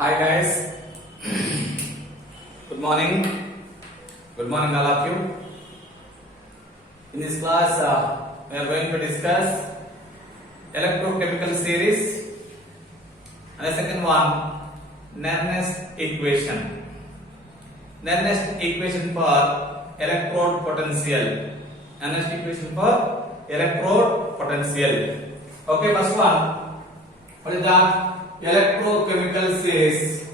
Hi guys, good morning. Good morning all of you. In this class, we are going to discuss electrochemical series and the second one, Nernst equation. Nernst equation for electrode potential. Nernst equation for electrode potential. Okay, first one. What is that? Electrochemical series.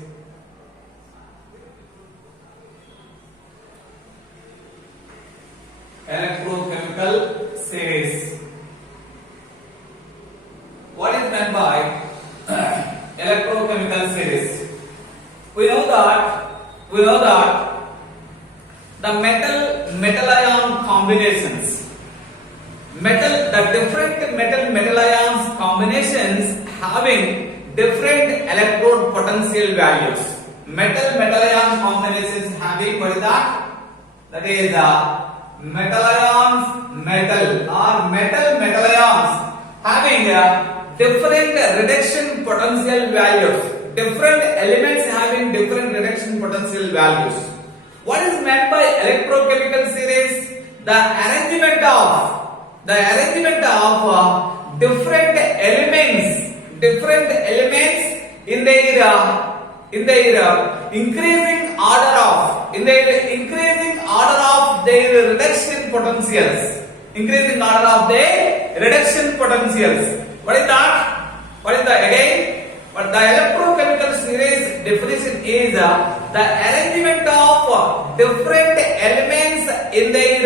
Electrochemical series. What is meant by electrochemical series? We know that the metal ion combinations, the different metal ions combinations having different electrode potential values. Metal ion combinations having, what is that? That is metal ions having different reduction potential values. Different elements having different reduction potential values. What is meant by electrochemical series? The arrangement of different elements in their increasing order of their reduction potentials. Increasing order of their reduction potentials. What is that? But the electrochemical series definition is the arrangement of different elements in their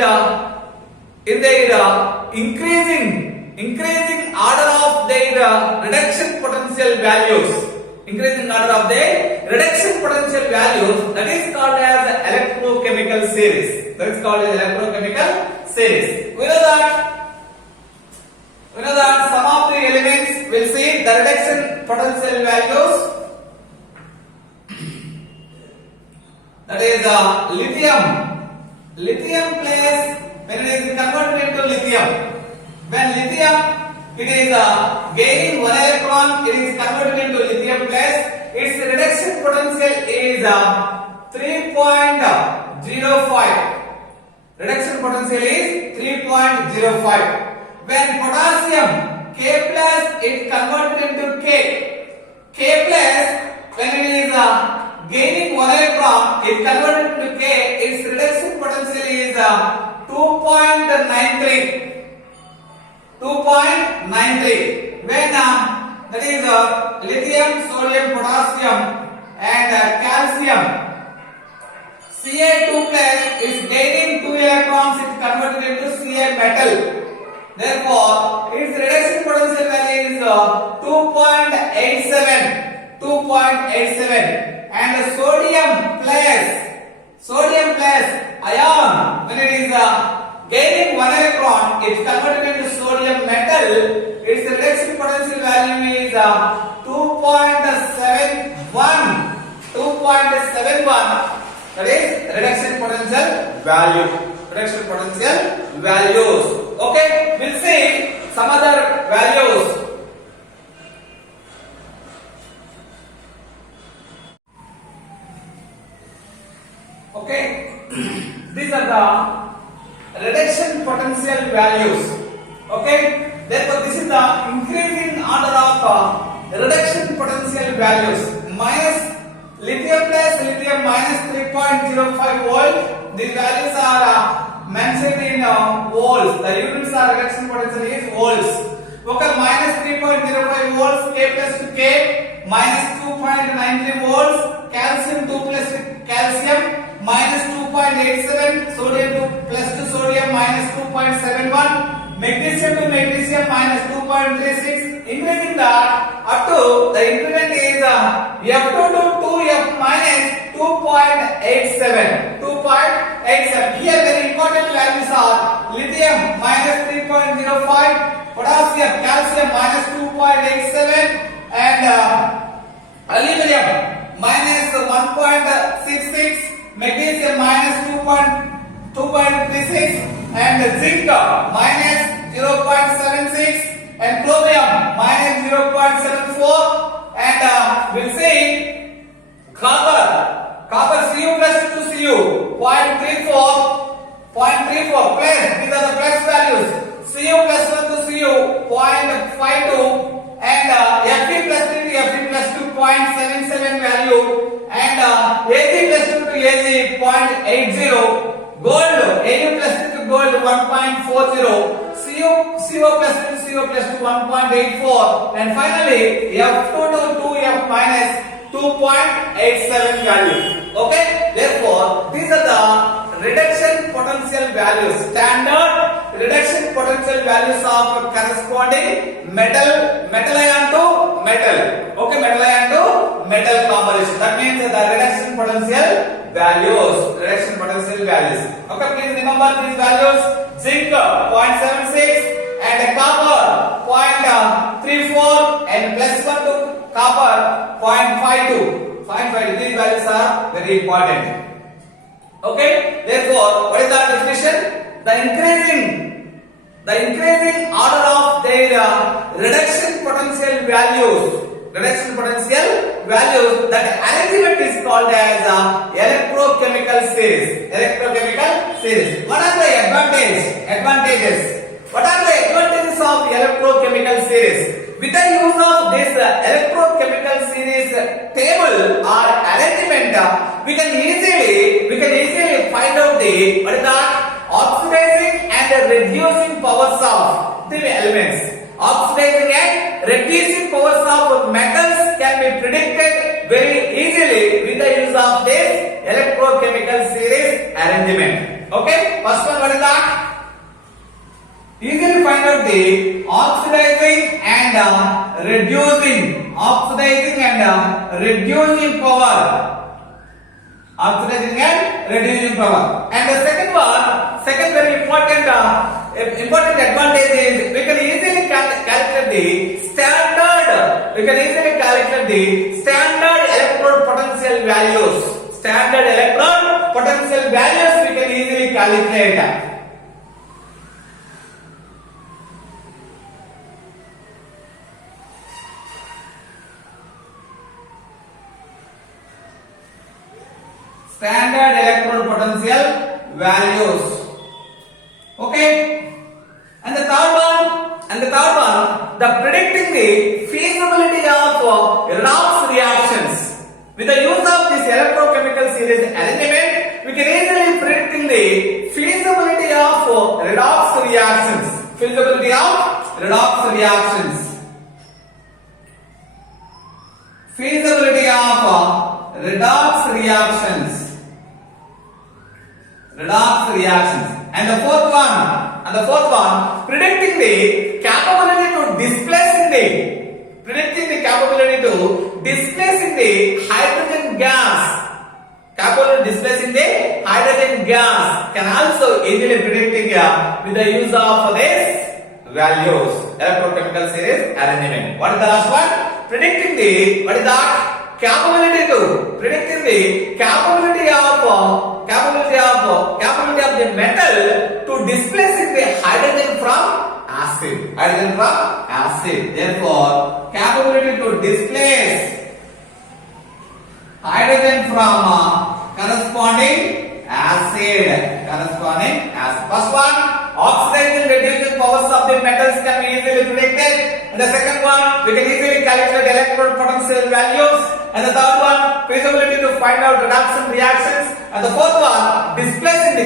increasing order of their reduction potential values. Increasing order of their reduction potential values, that is called as electrochemical series. That is called as electrochemical series. We know that some of the elements will see the reduction potential values. That is lithium plays when it is converted into lithium. When lithium it is gaining one electron, it is converted into lithium plus. Its reduction potential is 3.05. Reduction potential is 3.05. When potassium K plus is converted into K plus, when it is gaining one electron, it converted into K. Its reduction potential is 2.93. When that is lithium, sodium, potassium and calcium, Ca2 plus is gaining 2 electrons, it is converted into Ca metal. Therefore, its reduction potential value is 2.87. And sodium plus ion, when it is gaining 1 electron, it is converted into sodium metal. Its reduction potential value is 2.71. That is reduction potential value. Reduction potential values. Okay, we'll see some other values. Okay, these are the reduction potential values. Okay, therefore this is the increasing order of reduction potential values. Minus lithium plus lithium minus 3.05 volt. These values are mentioned in volts. The units of reduction potential is volts. Okay, minus 3.05 volts, K plus to K, minus 2.93 volts, calcium 2 plus calcium, minus 2.87, sodium 2 plus to sodium, minus 2.71, magnesium to magnesium, minus 2.36, increasing that up to the increment is F2 to 2F minus 2.87. Here very important values are lithium minus 3.05, potassium, calcium minus 2.87 and aluminum minus 1.66, magnesium minus 2.36 and zinc minus 0.76 and chromium minus 0.74 and we'll see 0.34 plus, these are the plus values. Cu plus 1 to Cu 0.52 and Fe plus 3 to Fe plus 2 0.77 value and Ag plus 2 to Ag 0.80. Gold, Au plus 3 to gold 1.40. CO plus 3 to CO plus 2 1.84 and finally F2 to 2F minus 2.87 value. Okay, therefore these are the reduction potential values, standard reduction potential values of corresponding metal ion to metal. Okay, metal ion to metal combination. That means the reduction potential values. Okay, please remember these values. Zinc 0.76 and copper 0.34 and plus 1 to copper 0.52. These values are very important. Okay, therefore what is the definition? The increasing order of their reduction potential values that arrangement is called as electrochemical series. What are the advantages? What are the advantages of electrochemical series? With the use of this electrochemical series table or arrangement, we can easily find out the oxidizing and reducing powers of the elements. Oxidizing and reducing powers of metals can be predicted very easily with the use of this electrochemical series arrangement. Okay, first one, what is that? Easily find out the oxidizing and reducing power. And the second very important advantage is we can easily calculate the standard electrode potential values. Standard electrode potential values we can easily calculate. Standard electrode potential values. Okay, and the third one, the predicting the feasibility of redox reactions. With the use of this electrochemical series arrangement, we can easily predicting the feasibility of redox reactions. And the fourth one, predicting the capability to displace in the hydrogen gas. Can also easily predicting with the use of this values, electrochemical series arrangement. What is the last one? Predicting the capability of the metal to displace the hydrogen from acid. Therefore, capability to displace hydrogen from corresponding acid. First one, oxidizing reducing powers of the metals can be easily predicted. And the second one, we can easily calculate electrode potential values. And the third one, feasibility to find out reduction reactions. And the fourth one,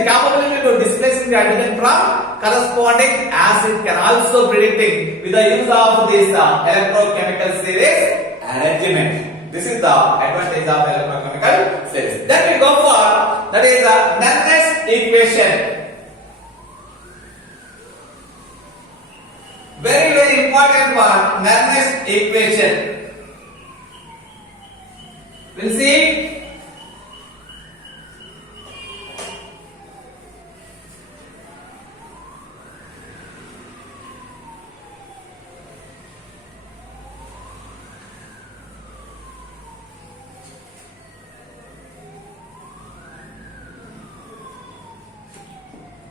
capability to displacing the hydrogen from corresponding acid can also predicting with the use of this electrochemical series arrangement. This is the advantage of electrochemical series. Then we go for that is Nernst equation. Very important one, Nernst equation. We'll see.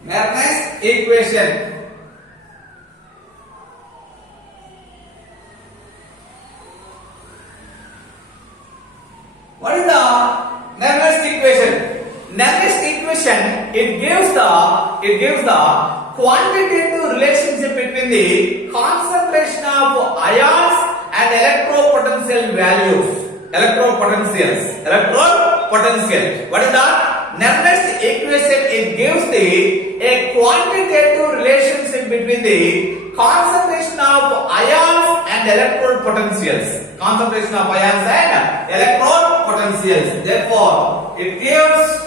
Nernst equation. What is the Nernst equation? Nernst equation equation, it gives the quantitative relationship between the concentration of ions and electropotential values. Electropotential. What is that? Nernst equation, it gives a quantitative relationship between the concentration of ions and electrode potentials. Concentration of ions and electrode potentials. Therefore, it gives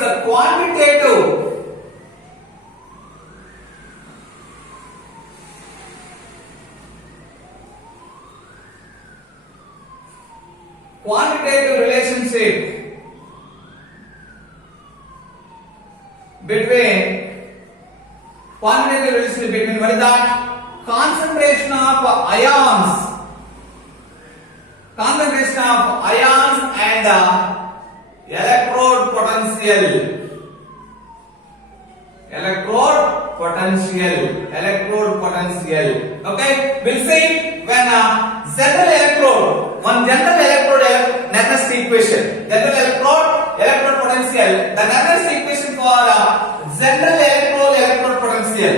the quantitative relationship between what is that? Concentration of ions and electrode potential. Okay, we'll see when one general electrode Nernst equation, electrode potential, the Nernst equation for general electrode potential.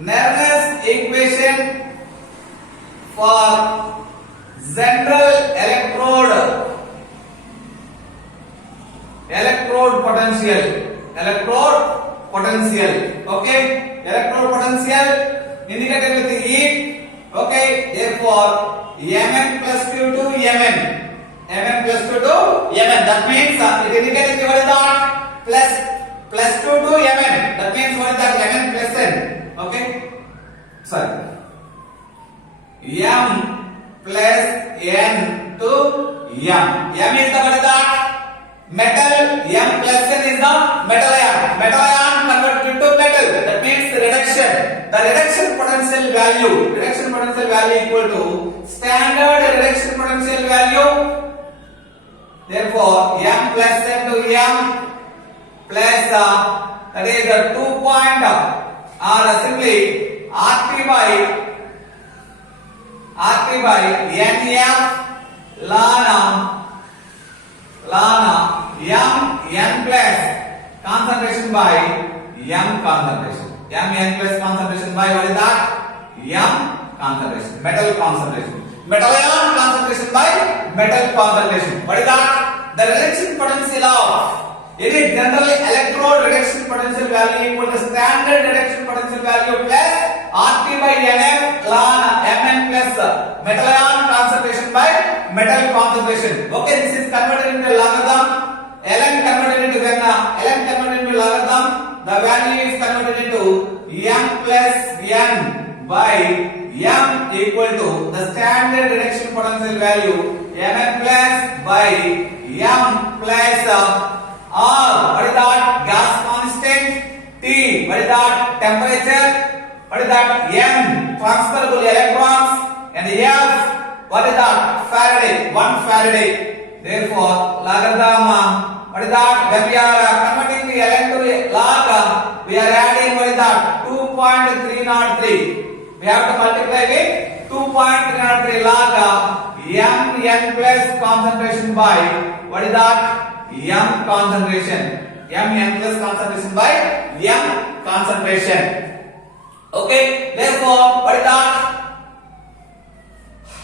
Nernst equation for general electrode potential. Okay, electrode potential indicated with E. Okay, therefore Mn plus Q to Mn. That means it indicates what is that? Plus 2 to Mn. That means what is that? Mn plus N. Okay, sorry. M plus N to M. M is the what is that? Metal. M plus N is the metal ion. Metal ion converted to metal. That means the reduction. The reduction potential value equal to standard reduction potential value. Therefore, M plus N to M plus that is the 2 point or simply RT by NF ln M plus concentration by M concentration. Mn plus concentration by what is that? M concentration, metal concentration. Metal ion concentration by metal concentration. What is that? The reduction potential of any general electrode reduction potential value equal to standard reduction potential value plus RT by NF ln Mn plus metal ion concentration by metal concentration. Okay, this is converted into logarithm. Ln converted into logarithm. The value is converted into M plus N by M equal to the standard reduction potential value Mn plus by M plus R. What is that? Gas constant. T. What is that? Temperature. What is that? N. Transferable electrons. And F. What is that? Faraday. 1 Faraday. Therefore, logarithm. What is that? When we are converting the ln to log, we are adding what is that? 2.303. We have to multiply with 2.303 log Mn plus concentration by what is that? M concentration. Mn plus concentration by M concentration. Okay. Therefore, what is that?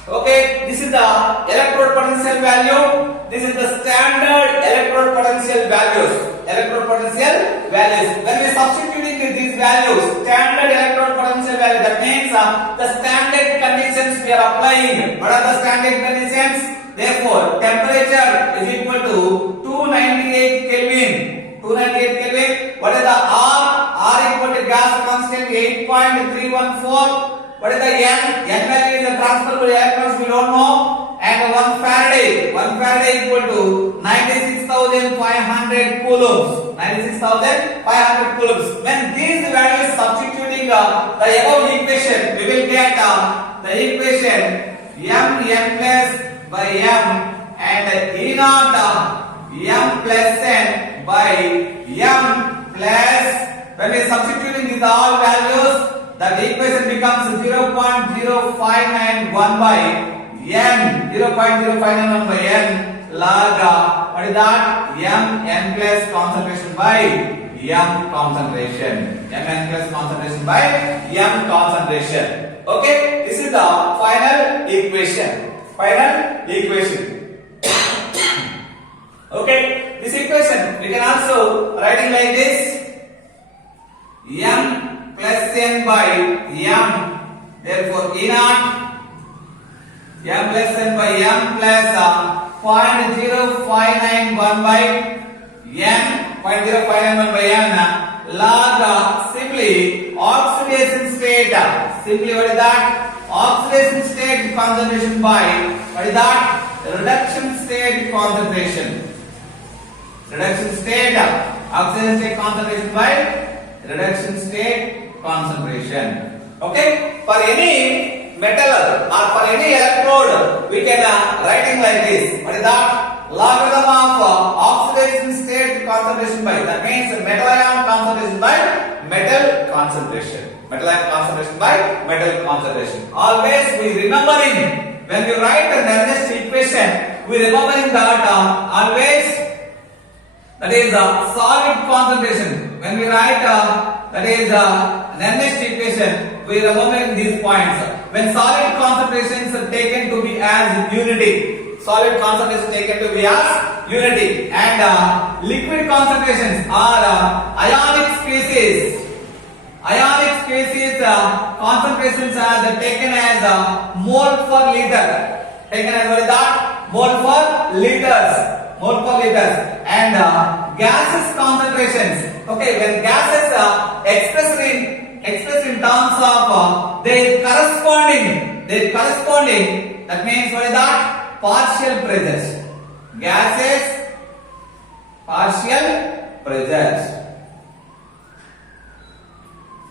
Okay, this is the electrode potential value. This is the standard electrode potential values. When we substituting these values, standard electrode potential value, that means the standard conditions we are applying. What are the standard conditions? Therefore, temperature is equal to 298 Kelvin. What is the R? R equal to gas constant 8.314. What is the N? N value is the transferable electrons, we don't know. And 1 Faraday. 1 Faraday equal to 96,500 coulombs. 96,500 coulombs. When these values substituting the above equation, we will get the equation Mn plus by M and E naught M plus N by M plus. When we substituting these all values, that equation becomes 0.0591 by N. 0.0591 by N log what is that? Mn plus concentration by M concentration. Mn plus concentration by M concentration. Okay, this is the final equation. Final equation. Okay, this equation we can also write it like this: M plus N by M. Therefore, E naught M plus N by M plus 0.0591 by N 0.0591 by N log simply oxidation state. Simply what is that? Oxidation state concentration by what is that? Reduction state concentration. Reduction state oxidation state concentration by reduction state concentration. Okay, for any metal or for any electrode we can write it like this. What is that? Logarithm of oxidation state concentration by, that means metal ion concentration by metal concentration. Metal ion concentration by metal concentration. Always we remembering, when we write the Nernst equation, we remembering that always that is solid concentration. When we write that is Nernst equation, we remember these points. When solid concentrations are taken to be as unity, solid concentration taken to be as unity, and liquid concentrations are ionic species. Ionic species concentrations are taken as mole per liter. Taken as what is that? Mole per liters. Mole per liters. And gases concentrations. Okay, when gases expressed in terms of their corresponding, that means what is that? Partial pressures. Gases, partial pressures.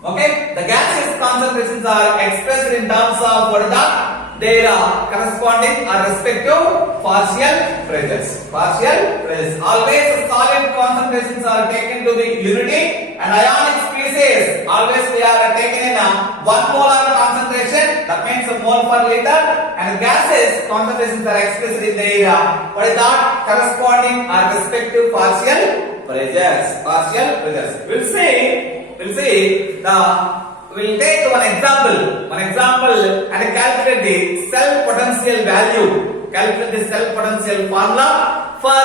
Okay, the gases concentrations are expressed in terms of what is that? Their corresponding or respective partial pressures. Partial pressures. Always solid concentrations are taken to be unity, and ionic species always they are taken in 1 molar concentration. That means a mole per liter, and gases concentrations are expressed in their what is that? Corresponding or respective partial pressures. Partial pressures. We'll see we'll take one example and calculate the cell potential value. Calculate the cell potential formula for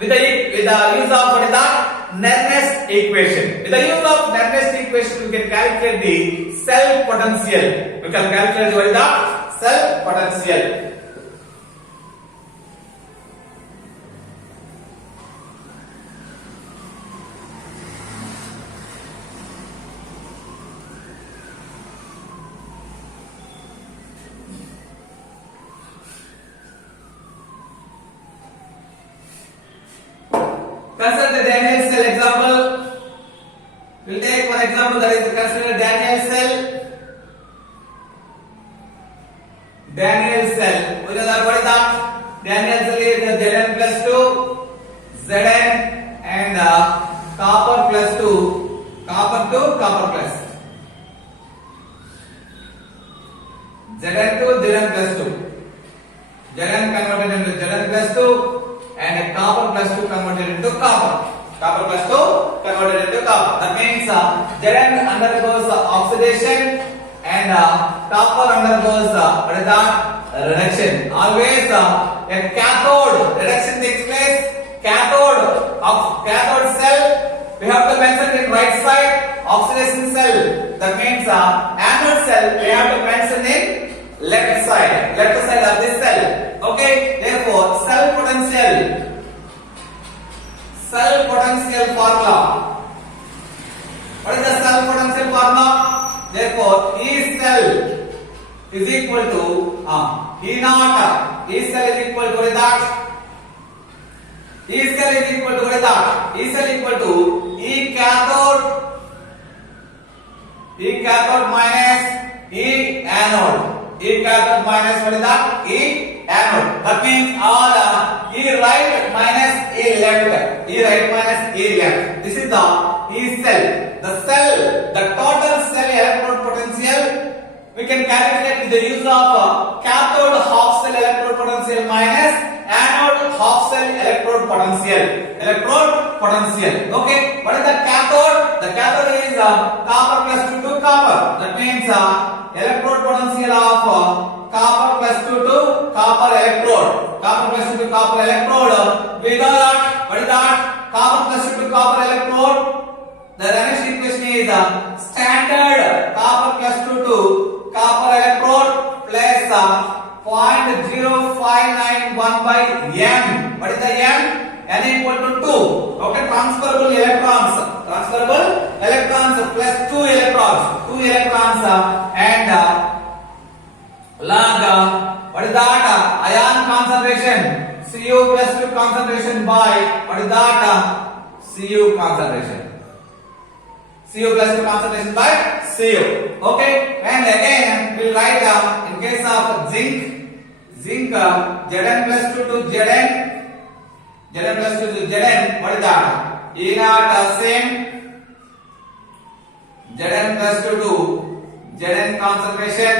with the use of what is that? Nernst equation. With the use of Nernst equation, we can calculate the cell potential. We can calculate what is that? Cell potential. Consider the Daniell cell example. We'll take one example, that is consider Daniell cell. Daniell cell. We know that what is that? Daniell cell is the Zn plus 2, Zn and copper plus 2, copper to copper plus. Zn to Zn plus 2. Zn converted into Zn plus 2. And copper plus 2 converted into copper. Copper plus 2 converted into copper. That means Zn undergoes oxidation and copper undergoes what is that? Reduction. Always a cathode reduction takes place. Cathode cell we have to mention in right side. Oxidation cell, that means anode cell we have to mention in left side of this cell. Okay, therefore cell potential formula. What is the cell potential formula? Therefore E cell is equal to E naught. E cell is equal to what is that? E cell is equal to what is that? E cell equal to E cathode minus E anode. E cathode minus what is that? E anode. That means all E right minus E left. E right minus E left. This is the E cell. The total cell electrode potential we can calculate with the use of cathode half cell electrode potential minus anode potential. Electrode potential. Okay. What is the cathode? The cathode is copper plus 2 to copper. That means electrode potential of copper plus 2 to copper electrode. Copper plus 2 to copper electrode. We know that. What is that? Copper plus 2 to copper electrode. The next equation is standard copper plus 2 to copper electrode plus 0.0591 by n. What is the n? N equal to 2. Okay, transferable electrons. Transferable electrons plus 2 electrons. 2 electrons and log. What is that? Ion concentration. Cu plus 2 concentration by. What is that? Cu concentration. Cu plus 2 concentration by Cu. Okay, and again we'll write in case of zinc Zn plus 2 to Zn plus 2 to Zn. What is that? E naught same. Zn plus 2 to Zn concentration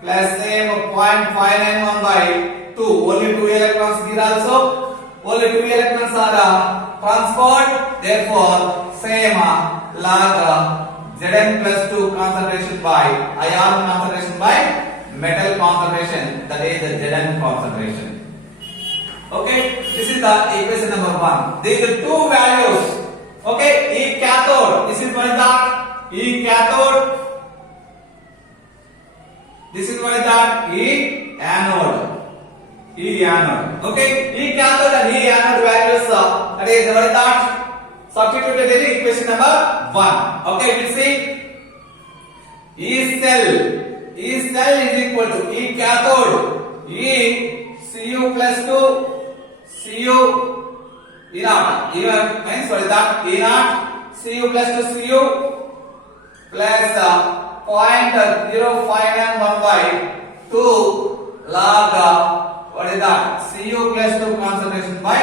plus same 0.591 by 2. Only 2 electrons here also. Only 2 electrons are transferred. Therefore, same log Zn plus 2 concentration by ion concentration by metal concentration, that is the Zn concentration. Okay, this is the equation number 1. These are two values. Okay, E cathode. This is what is that? E cathode. This is what is that? E anode. E anode. Okay, E cathode and E anode values. That is what is that? Substituted in equation number 1. Okay, we'll see. E cell. E cell is equal to E cathode. E Cu plus 2 Cu E naught. E means what is that? E naught Cu plus 2 Cu plus 0.0591 by 2 log what is that? Cu plus 2 concentration by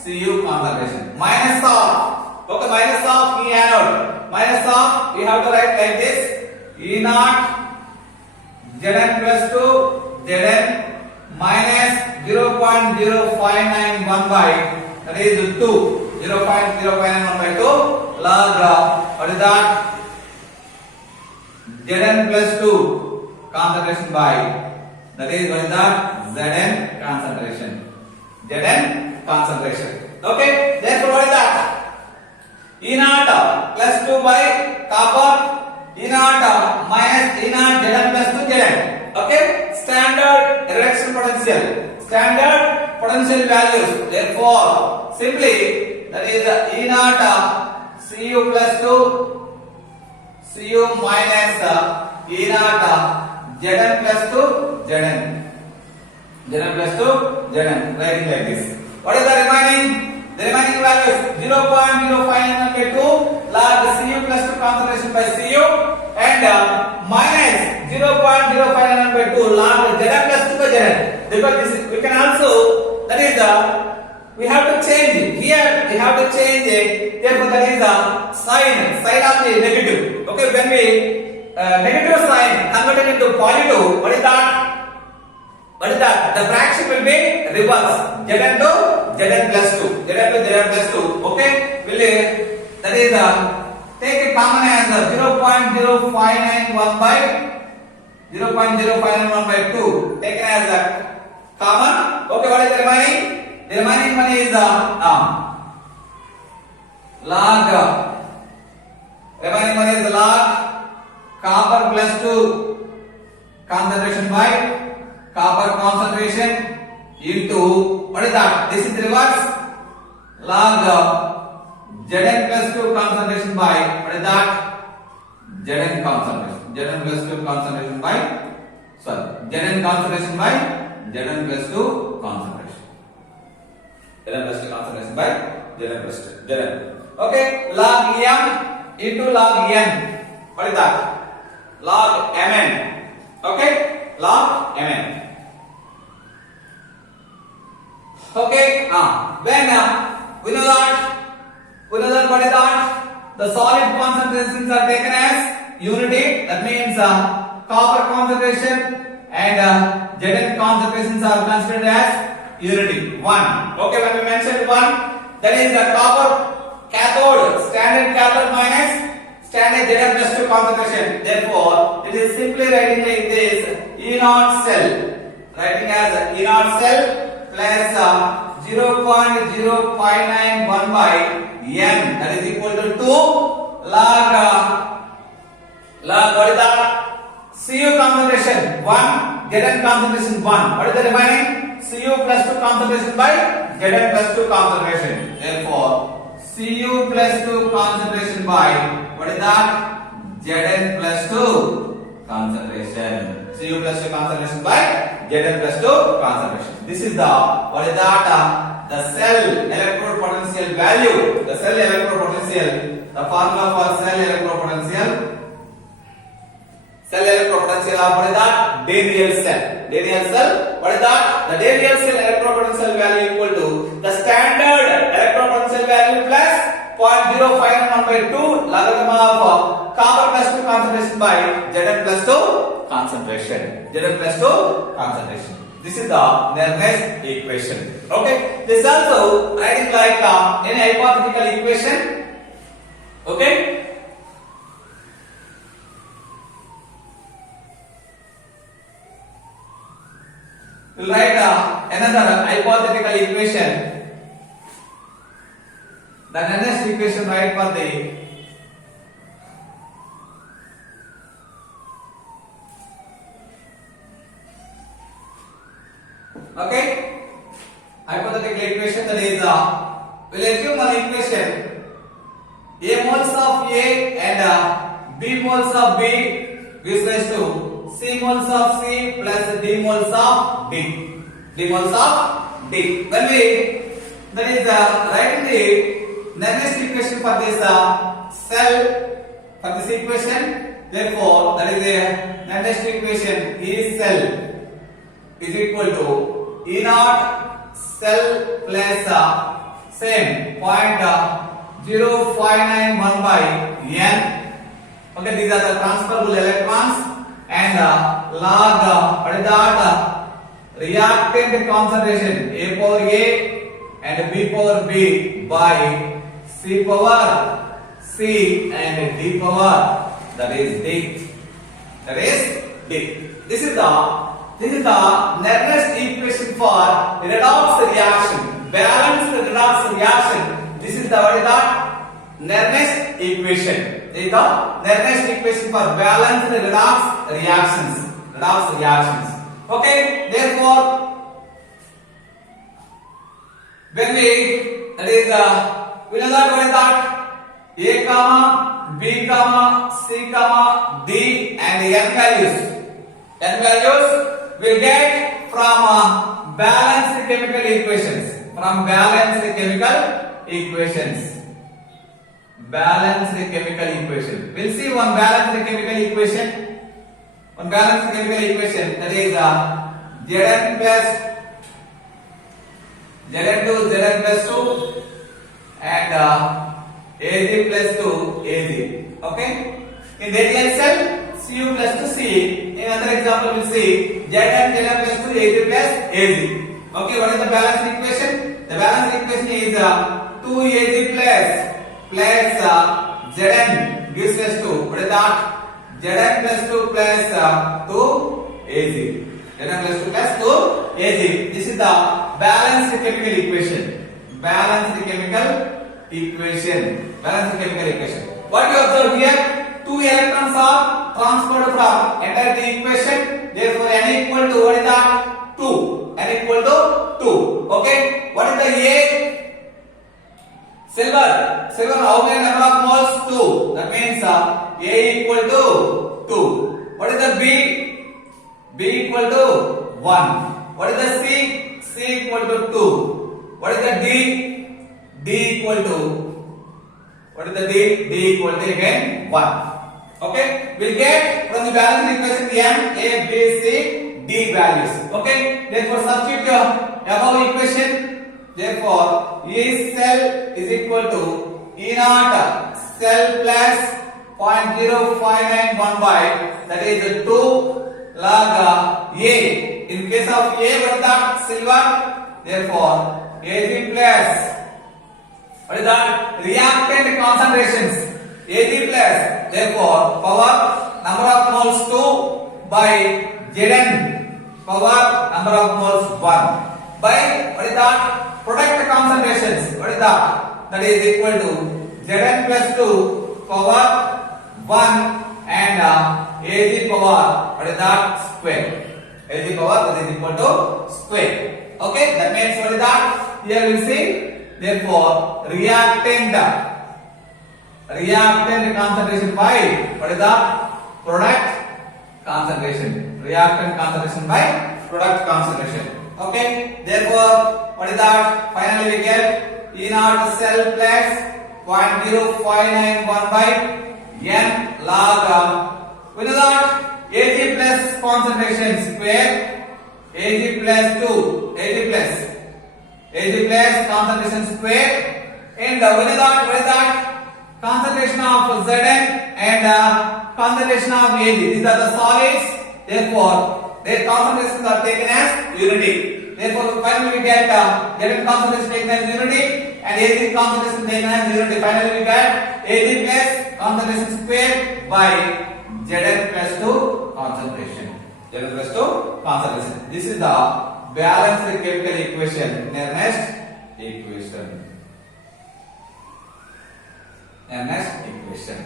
Cu concentration. Minus of. Okay, minus of E anode. Minus of, we have to write like this. E naught Zn plus 2 Zn minus 0.0591 by, that is 2. 0.0591 by 2 log what is that? Zn plus 2 concentration by, that is what is that? Zn concentration. Zn concentration. Okay, therefore what is that? E naught plus 2 by copper. E naught minus E naught Zn plus 2 Zn. Okay, standard reduction potential. Standard potential values. Therefore, simply that is E naught Cu plus 2 Cu minus E naught Zn plus 2 Zn. Zn plus 2 Zn. Writing like this. What is the remaining? The remaining values 0.059 by 2 log Cu plus 2 concentration by Cu and minus 0.059 by 2 log Zn plus 2 by Zn. Because this is, we can also, that is we have to change it. Here we have to change it. Therefore that is the sign of the negative. Okay, when we negative sign converted into positive, what is that? What is that? The fraction will be reverse. Zn to Zn plus 2. Zn to Zn plus 2. Okay? Will that is take a common answer 0.0591 by 0.0591 by 2. Taken as a common. Okay, what is the remaining? The remaining one is log. Remaining one is log copper plus 2 concentration by copper concentration into what is that? This is reverse log Zn plus 2 concentration by what is that? Zn concentration. Zn plus 2 concentration by Zn concentration by Zn plus 2 concentration. Zn plus 2 concentration by Zn plus 2. Zn. Okay, log m into log n. What is that? Log mn. Okay, log mn. Okay, when we know that what is that? The solid concentrations are taken as unity. That means copper concentration and Zn concentrations are considered as unity. 1. Okay, when we mentioned 1, That is the copper cathode, standard cathode minus standard Zn+2 concentration. Therefore, it is simply writing like this: E naught cell, writing as E naught cell plus 0.0591 by n, that is equal to 2 log what is that? Cu concentration 1, Zn concentration 1. What is the remaining? Cu plus 2 concentration by Zn plus 2 concentration. Therefore, Cu plus 2 concentration by what is that? Zn plus 2 concentration. Cu plus 2 concentration by Zn plus 2 concentration. This is the what is that? The cell electrode potential value. The cell electrode potential. The formula for cell electrode potential. Cell electrode potential of what is that? Daniell cell. Daniell cell. What is that? The Daniell cell electrode potential value equal to the standard electrode potential value plus 0.051 by 2 logarithm of copper plus 2 concentration by Zn plus 2 concentration. Zn plus 2 concentration. This is the Nernst equation. Okay. This is also writing like any hypothetical equation. Okay. We'll write another hypothetical equation. The Nernst equation right for the okay hypothetical equation, that is we'll assume one equation: A moles of A and B moles of B gives rise to C moles of C plus D moles of D. D moles of D. When we that is writing the Nernst equation for this cell for this equation, therefore that is the Nernst equation E cell is equal to E naught cell plus same 0.0591 by n. Okay, these are the transferable electrons. And log what is that? Reactant concentration A power A and B power B by C power C and D power, that is D. That is D. This is the Nernst equation for redox reaction, balanced redox reaction. This is the what is that? Nernst equation. This is the Nernst equation for balanced redox reactions. Redox reactions. Okay. Therefore, when we that is we know that what is that? A comma B comma C comma D and n values. N values will get from balanced chemical equations. From balanced chemical equations. Balanced chemical equation. We'll see one balanced chemical equation. One balanced chemical equation, that is Zn plus Zn plus 2 and Az plus 2 Az. Okay. In Daniell cell, Cu plus 2 C. In another example, we'll see Zn plus 2 Az plus Az. Okay. What is the balanced equation? The balanced equation is 2Az plus Zn gives us 2. What is that? Zn plus 2 plus 2 Az. Zn plus 2 plus 2 Az. This is the balanced chemical equation. Balanced chemical equation. Balanced chemical equation. What you observe here? 2 electrons are transferred from enter the equation. Therefore, n equal to what is that? 2. N equal to 2. Okay. What is the A? Silver. Silver, how many number of moles? 2. That means A equal to 2. What is the B? B equal to 1. What is the C? C equal to 2. What is the D? D equal to, what is the D? D equal to again 1. Okay. We'll get from the balanced equation M, A, B, C, D values. Okay. Therefore, substitute above equation. Therefore, E cell is equal to E naught cell plus 0.0591 by, that is 2 log A. In case of A, what is that? Silver. Therefore, Ag plus What is that? Reactant concentrations. Ag plus, therefore, power number of moles 2 by Zn power number of moles 1 by what is that? Product concentrations. What is that? That is equal to Zn plus 2 power 1 and Ag power what is that? Square. Ag power that is equal to square. Okay, that means what is that? Here we see. Therefore, reactant concentration by what is the product concentration? Reactant concentration by product concentration. Okay. Therefore, what is that? Finally, we get E naught cell plus 0.0591 by n log. We know that Ag plus concentration square Ag plus 2 Ag plus concentration square and we know that what is that? Concentration of Zn and concentration of Ag. These are the solids. Therefore, their concentrations are taken as unity. Therefore, finally we get Zn concentration taken as unity and Ag concentration taken as unity. Finally, we get Ag plus concentration square by Zn plus 2 concentration. Zn plus 2 concentration. This is the balanced chemical equation. Next equation. Next equation.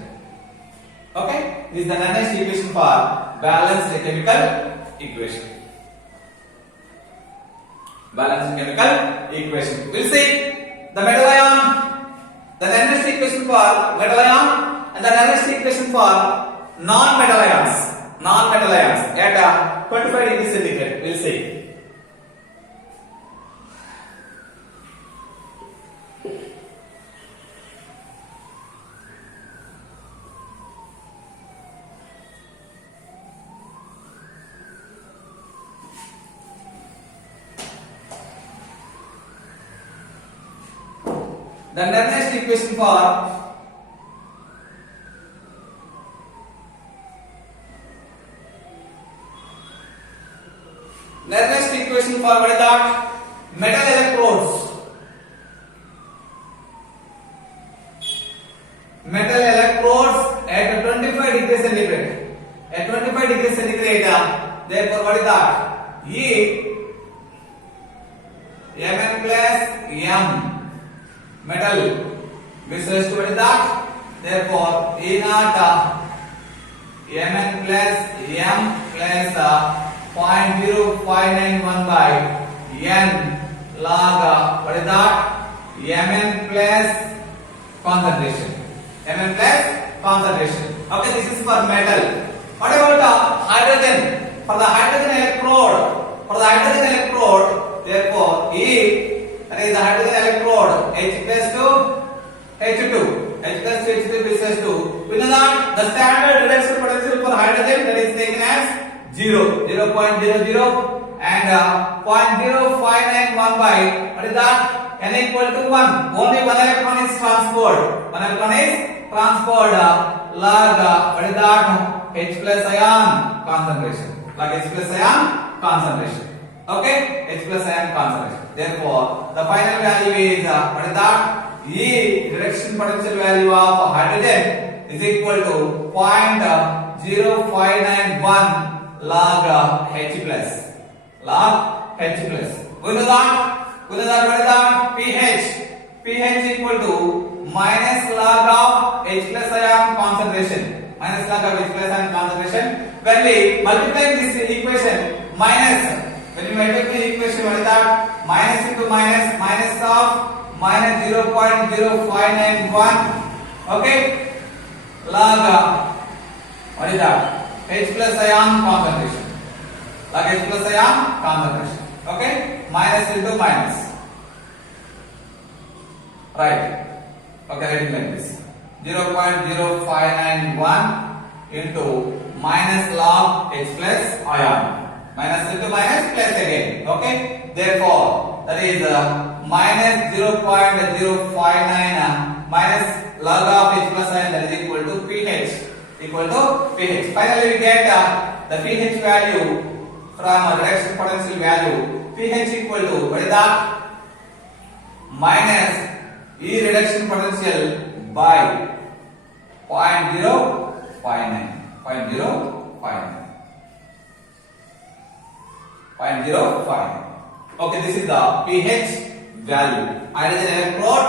Okay, this is the next equation for balanced chemical equation. Balanced chemical equation. We'll see the metal ion, the next equation for metal ion, and the next equation for non-metal ions. Non-metal ions at 25 degrees centigrade. We'll see. The next equation for what is that? Metal electrodes. Metal electrodes at 25 degrees centigrade. At 25 degrees centigrade, therefore what is that? E Mn plus M. Metal which is to what is that? Therefore, E naught Mn plus M plus 0.0591 by N log what is that? Mn plus concentration. Mn plus concentration. Okay, this is for metal. What about hydrogen? For the hydrogen electrode, therefore E, that is the hydrogen electrode, H plus 2 H2. H plus 2 H2 is 2. We know that the standard reduction potential for hydrogen that is taken as 0, 0.00 and 0.0591 by what is that? N equal to 1. Only one electron is transferred. One electron is transferred log what is that? H plus ion concentration. Log H plus ion concentration. Okay, H plus ion concentration. Therefore, the final value is what is that? E reduction potential value of hydrogen is equal to 0.0591 log H plus. Log H plus. We know that what is that? pH. pH equal to minus log of H plus ion concentration. Minus log of H plus ion concentration. When we multiply this equation, when we multiply the equation, what is that? Minus into minus, minus of minus 0.0591. Okay? Log what is that? H plus ion concentration. Log H plus ion concentration. Okay? Minus into minus. Right. Okay, writing like this. 0.0591 into minus log H plus ion. Minus into minus plus again. Okay? Therefore, that is minus 0.059 minus log of H plus ion, that is equal to pH. Equal to pH. Finally, we get the pH value from reduction potential value. pH equal to what is that? Minus E reduction potential by 0.059. 0.059. Okay, this is the pH value. Hydrogen electrode,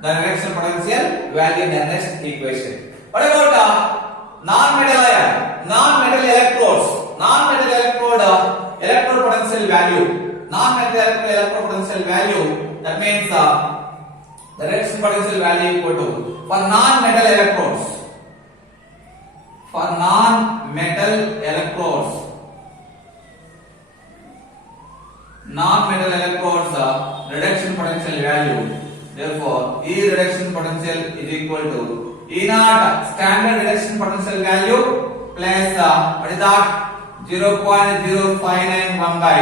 the reduction potential value in the next equation. What about non-metal ion? Non-metal electrodes. Non-metal electrode electrode potential value. Non-metal electrode potential value. That means the reduction potential value equal to for non-metal electrodes. For non-metal electrodes. Non-metal electrodes reduction potential value. Therefore, E reduction potential is equal to E naught standard reduction potential value plus what is that 0.0591 by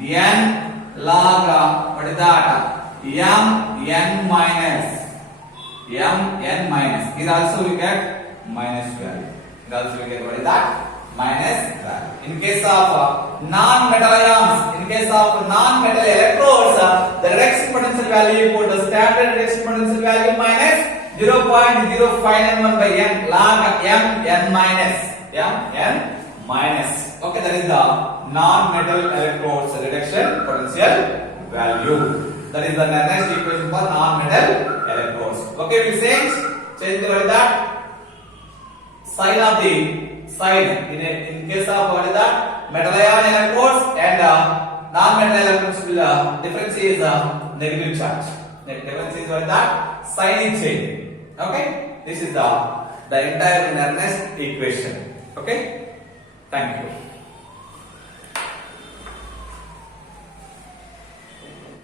n log what is that mn minus here also we get minus value. Here also we get what is that minus value. In case of non-metal ions, in case of non-metal electrodes, the reduction potential value equal to standard reduction potential value minus 0.0591 by n log mn minus. Okay, that is the non-metal electrodes reduction potential value. That is the next equation for non-metal electrodes. Okay, we change the that sign of the sign in case of what is that metal ion electrodes and non-metal electrodes will difference is negative charge. The difference is what is that sign is changing. Okay, this is the entire next equation. Okay, thank you.